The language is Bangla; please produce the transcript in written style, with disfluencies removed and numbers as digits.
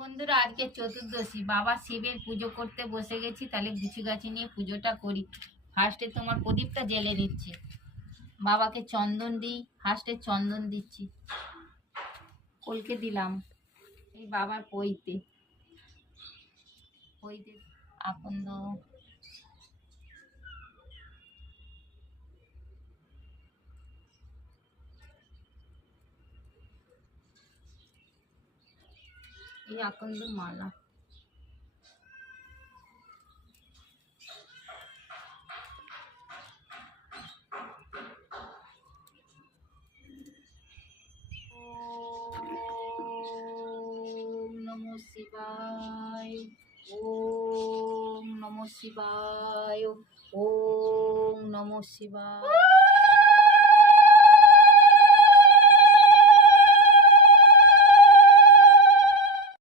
বন্ধুরা, আজকে চতুর্দশী, বাবা শিবের পুজো করতে বসে গেছি। তাহলে গুছি গাছি নিয়ে পুজোটা করি। ফার্স্টে তোমার প্রদীপটা জ্বেলে নিচ্ছি, বাবাকে চন্দন দিই। ফার্স্টে চন্দন দিচ্ছি, কলকে দিলাম এই বাবার পইতে পইতে আকন্দ, এই আকন্দ মালা। ওম নমঃ শিবায়, ওম নমঃ শিবায়, ওম নমঃ শিবায়।